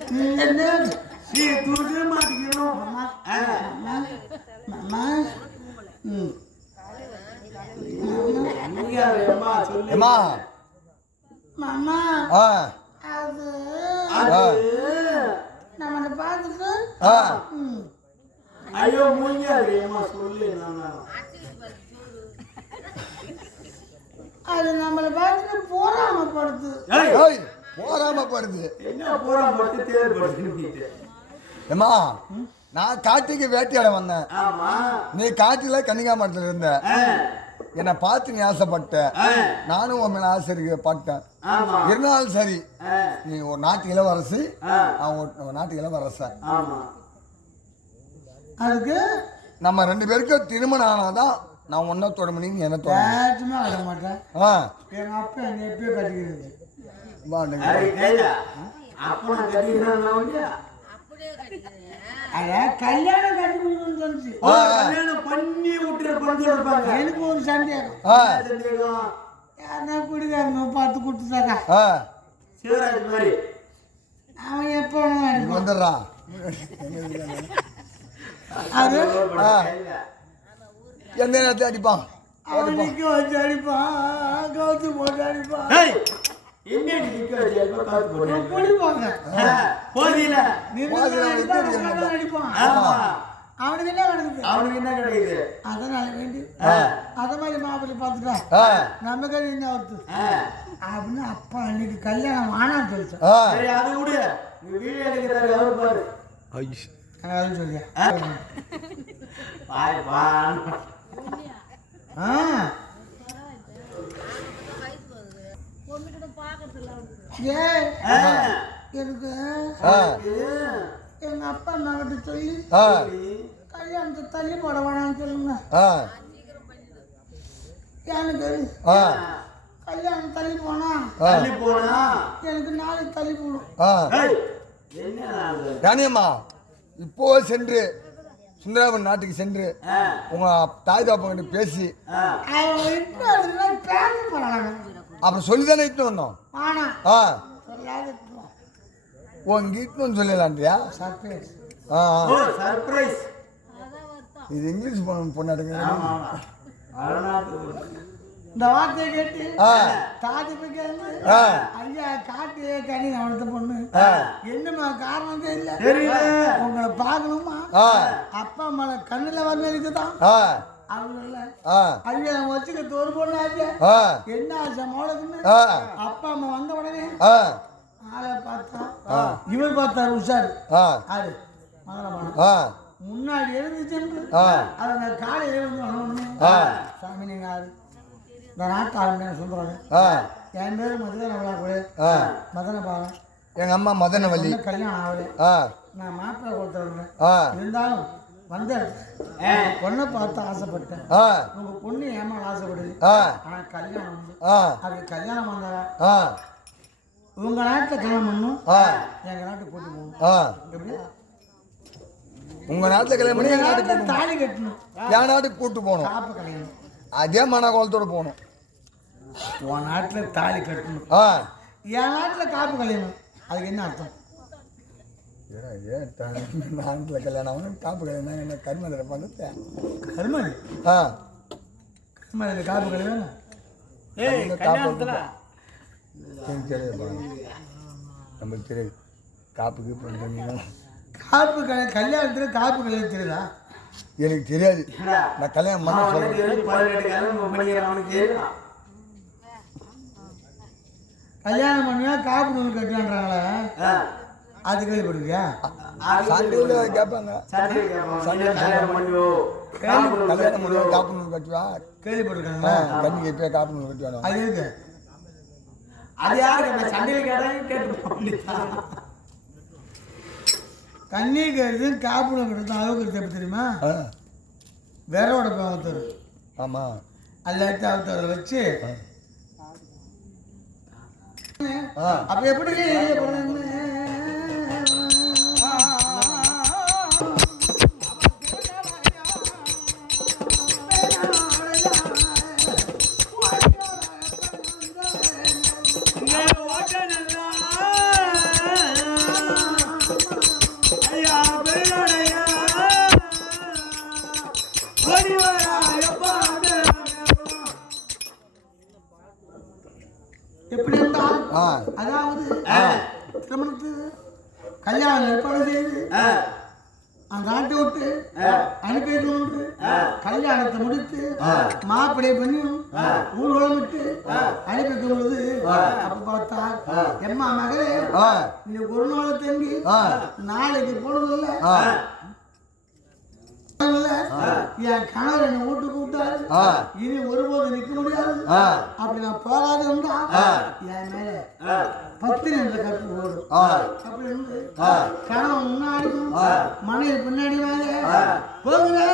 என்ன சீ தூக்கவே மாட்டிக்கணும் மாமா. ஏமா அது. நம்மளை பார்த்துட்டு. ஐயோ மூங்க அம்மா சொல்லு நான். அது நம்மளை பார்த்துட்டு போராமப்படுத்து ஏய், ஏய். போறாம போறது. என்ன தேர் ஏமா நான் காட்டுக்கு வேட்டையாட வந்தேன். நீ காட்டுல கன்னிகாமரத்துல இருந்த. ஆ, என்னை பார்த்து நீ ஆசைப்பட்ட. ஆ, நானும் உன் மேல ஆசை இருக்கு பட்டேன். இருந்தாலும் சரி நீ ஒரு நாட்டு இளவரசி ஒரு நாட்டு இளவரசன் அதுக்கு? நம்ம ரெண்டு பேருக்கும் திருமணம் ஆனாதான் நான் ஒன்ன தொட முடியும் என்ன தொட ஏற்றுமே ஆட மாட்டேன். ஆ. எங்கள் அப்பா என்னை எப்பயோ கட்டிக்கிறது. அதான் கல்யாணம் கட்டி கொடுக்கணும்னு சொல்லிச்சு ஆ. கல்யாணம் பண்ணி விட்டுற பண்ணி இருப்பாங்க. எனக்கு ஒரு சந்தேகம். ஆ. சந்தேகம். யாருன்னா குடிக்காரங்க பார்த்து கொடுத்துட்டாக்கா ஆ. சிவராஜ் மாதிரி. அவன் எப்போ. வந்துடுறான் அது ஆ. எந்த நேரத்தில் அடிப்பான் அவன் நிற்க வச்சு அடிப்பான் கவுத்து போட்டு அடிப்பான் அவனுக்கு என்ன நடக்குது? அவனுக்கு என்ன கிடைக்குது? அதனால வேண்டி. அத மாதிரி மாப்பிள்ளை பார்த்துட்டா நமக்கு என்ன ஒருத்து ஆ. அப்படின்னு அப்பா அன்னைக்கு கல்யாணம் ஆனான்னு சரி அது விடு. நீ வீடியோ எடுக்கிறாரு அவரு பாரு. சொல்லியா எனக்கு எங்க அப்பா அம்மா கிட்ட சொல்லி கல்யாணத்தை தள்ளி போட வேணாம்னு சொல்லுங்க. எனக்கு ஆ. கல்யாணம் தள்ளி போனா தள்ளி போனா? எனக்கு நாளைக்கு தள்ளி போடும்? ராணியம்மா இப்போ சென்று. சுந்தராபன் நாட்டுக்கு சென்று உங்க தாய் தாப்பங்கிட்ட பேசி அப்புறம் சொல்லி தானே இட்டு வந்தோம்? ஆனா ஆ. இருப்போம். உன் இட்டுன்னு சொல்லலான்றியா? சர்ப்ரைஸ் ஆ ஓ ஆ. சர்ப்ரைஸ் இது இங்கிலீஷ் பொண்ணு பொண்ணாட்டுங்க. இந்த வார்த்தையை கேட்டு தாதி போய். ஆ. ஐயா காட்டு கனி அவனத்த பொண்ணு. ஆ. என்னம்மா காரணம் தெரியல? தெரியல. உங்களை பார்க்கணுமா? அப்பா அம்மால கண்ணுல வந்து இருக்குதான் ஐயா வச்சுக்க ஒரு பொண்ணு ஆச்சு என்ன ஆசை மோளக்குன்னு அப்பா அம்மா வந்த உடனே ஆ. ஆளை பார்த்தா இவர் பார்த்தாரு உஷாரு. ஆ. ஆறு முன்னாடி எழுந்துச்சு அதை காலையில வந்து சாமி நீங்க ஆறு இந்த நாட்டு ஆளுமே சொல்றாங்க? ஆ. என் பேரு மதுரை நல்லா கூட ஆ. மதன பாவன் எங்க அம்மா மதனவல்லி. கல்யாணம் ஆகல. ஆ. நான் மாப்பிள்ளை கொடுத்துருந்தேன் ஆ. இருந்தாலும் வந்தேன் ஆ, பொண்ணை பார்த்து ஆசைப்பட்டேன். ஆ. உங்க பொண்ணு ஏமா ஆசைப்படுது ஆ. ஆனா கல்யாணம் வந்து ஆ. அப்படி கல்யாணம் வந்தா ஆ. உங்க நாட்டில் கல்யாணம் பண்ணணும் ஆ. எங்க நாட்டுக்கு கூட்டு போகணும் உங்க நாட்டுல கல்யாணம் பண்ணி எங்க நாட்டுக்கு தாலி கட்டணும். என் நாட்டுக்கு கூட்டு போகணும்? காப்பு கல்யாணம். அதே மனகோலத்தோட போகணும். உன் நாட்டில் தாலி கட்டணும். ஆ. என் நாட்டில் காப்பு கல்யாணம். அதுக்கு என்ன அர்த்தம்? நாட்டுல கல்யாணம் காப்பு கல்யாணம் என்ன? கருமதிரை பண்ணுறது கருமதி ஆ. கருமதி காப்பு கல்யாணம்? எனக்கு தெரியாது பண்ணுறீங்கன்னா காப்பு கல்யாணம் கல்யாணத்தில் காப்பு கல்யாணம் தெரியுதா? எனக்கு தெரியாது. நான் கல்யாணம் பண்ண சொல்றேன். கல்யாணம் பண்ணியா காப்பு நூல் கட்டுறாங்களே அது கேள்விப்படுவியா சண்டையில் கேட்பாங்க. கல்யாணம் பண்ணியோ கல்யாணம் பண்ணி காப்பு நூல் கட்டுவா? ஆ கேள்விப்பட்டிருக்காங்களா? கண்ணிக்கு எப்பயே காப்பு நூல் கட்டுவாங்க அது இருக்கு அது யாரு? சண்டையில் கேட்டாங்க கேட்டு போக வேண்டியதுதான். தண்ணி கேட்டு காப்பு நூல் கட்டுறது அளவுக்கு எப்படி தெரியுமா? ஆ. விரவோட பாவத்தர் ஆமாம் அதில் எடுத்து அவத்தரை வச்சு அப்ப எப்படி எப்படி அதாவது கல்யாணம் ஏற்பாடு செய்து அந்த ஆட்டை விட்டு அனுப்பி வைக்கணும் கல்யாணத்தை முடித்து மாப்பிளை பெண்ணும் ஊர்வலம் விட்டு அனுப்பி வைக்கும் பொழுது அப்ப பார்த்தா எம்மா மகளே நீ ஒரு நாளை தங்கி நாளைக்கு போனதில்லை என் கணவர் என்னை வீட்டுக்கு விட்டாரு. இனி ஒருபோது நிக்க முடியாது. அப்படி நான் போகாது இருந்தா என் மேல பத்து என்ற கட்டு போடும். ஆ. அப்படி இருந்து ஆ. கணவன் முன்னாடியும் மனைவி பின்னாடி வாங்க போகிறேன்